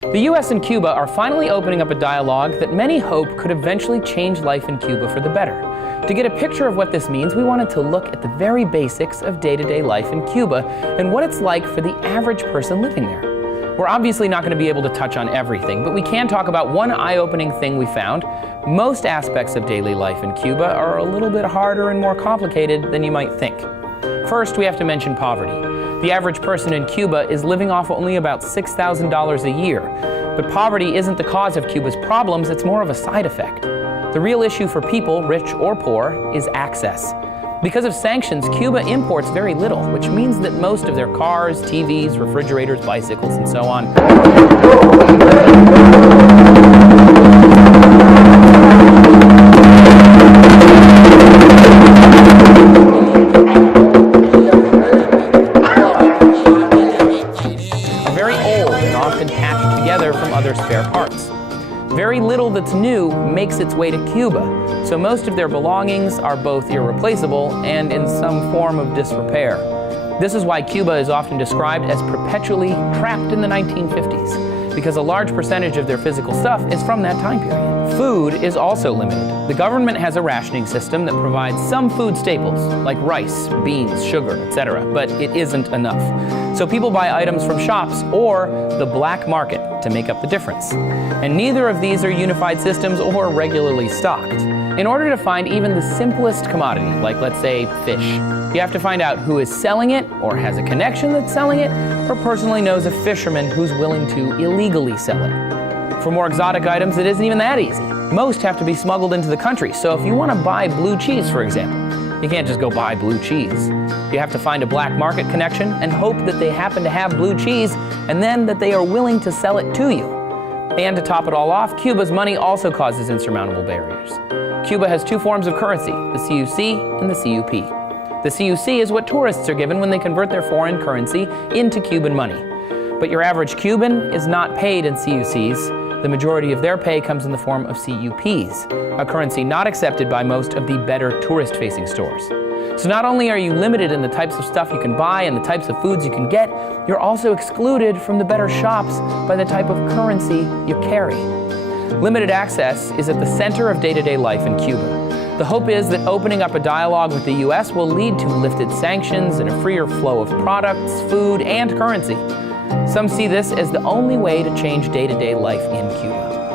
The US and Cuba are finally opening up a dialogue that many hope could eventually change life in Cuba for the better. To get a picture of what this means, we wanted to look at the very basics of day-to-day life in Cuba and what it's like for the average person living there. We're obviously not going to be able to touch on everything, but we can talk about one eye-opening thing we found. Most aspects of daily life in Cuba are a little bit harder and more complicated than you might think. First, we have to mention poverty. The average person in Cuba is living off only about $6,000 a year. But poverty isn't the cause of Cuba's problems, it's more of a side effect. The real issue for people, rich or poor, is access. Because of sanctions, Cuba imports very little, which means that most of their cars, TVs, refrigerators, bicycles, and so on from other spare parts. Very little that's new makes its way to Cuba, so most of their belongings are both irreplaceable and in some form of disrepair. This is why Cuba is often described as perpetually trapped in the 1950s, because a large percentage of their physical stuff is from that time period. Food is also limited. The government has a rationing system that provides some food staples, like rice, beans, sugar, etc., but it isn't enough. So people buy items from shops or the black market to make up the difference. And neither of these are unified systems or regularly stocked. In order to find even the simplest commodity, like let's say fish, you have to find out who is selling it, or has a connection that's selling it, or personally knows a fisherman who's willing to illegally sell it. For more exotic items, it isn't even that easy. Most have to be smuggled into the country, so if you want to buy blue cheese, for example, you can't just go buy blue cheese. You have to find a black market connection and hope that they happen to have blue cheese, and then that they are willing to sell it to you. And to top it all off, Cuba's money also causes insurmountable barriers. Cuba has two forms of currency, the CUC and the CUP. The CUC is what tourists are given when they convert their foreign currency into Cuban money. But your average Cuban is not paid in CUCs. The majority of their pay comes in the form of CUPs, a currency not accepted by most of the better tourist-facing stores. So not only are you limited in the types of stuff you can buy and the types of foods you can get, you're also excluded from the better shops by the type of currency you carry. Limited access is at the center of day-to-day life in Cuba. The hope is that opening up a dialogue with the US will lead to lifted sanctions and a freer flow of products, food, and currency. Some see this as the only way to change day-to-day life in Cuba.